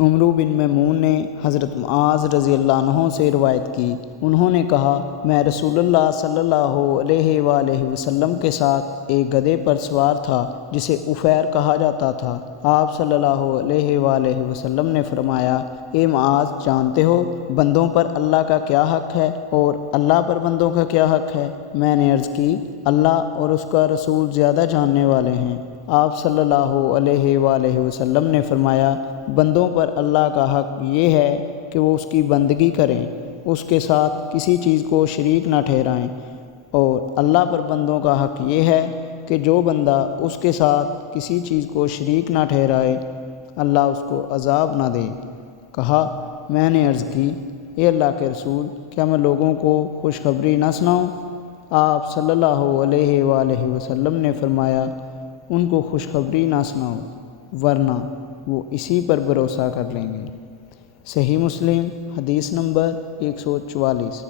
عمرو بن میمون نے حضرت معاذ رضی اللہ عنہ سے روایت کی، انہوں نے کہا میں رسول اللہ صلی اللہ علیہ وآلہ وسلم کے ساتھ ایک گدھے پر سوار تھا جسے عفیر کہا جاتا تھا۔ آپ صلی اللہ علیہ وآلہ وسلم نے فرمایا، اے معاذ، جانتے ہو بندوں پر اللہ کا کیا حق ہے اور اللہ پر بندوں کا کیا حق ہے؟ میں نے عرض کی، اللہ اور اس کا رسول زیادہ جاننے والے ہیں۔ آپ صلی اللہ علیہ وآلہ وسلم نے فرمایا، بندوں پر اللہ کا حق یہ ہے کہ وہ اس کی بندگی کریں، اس کے ساتھ کسی چیز کو شریک نہ ٹھہرائیں، اور اللہ پر بندوں کا حق یہ ہے کہ جو بندہ اس کے ساتھ کسی چیز کو شریک نہ ٹھہرائے اللہ اس کو عذاب نہ دے۔ کہا، میں نے عرض کی، اے اللہ کے رسول، کیا میں لوگوں کو خوشخبری نہ سناؤں؟ آپ صلی اللہ علیہ وآلہ وسلم نے فرمایا، ان کو خوشخبری نہ سناؤ ورنہ وہ اسی پر بھروسہ کر لیں گے۔ صحیح مسلم حدیث نمبر 144۔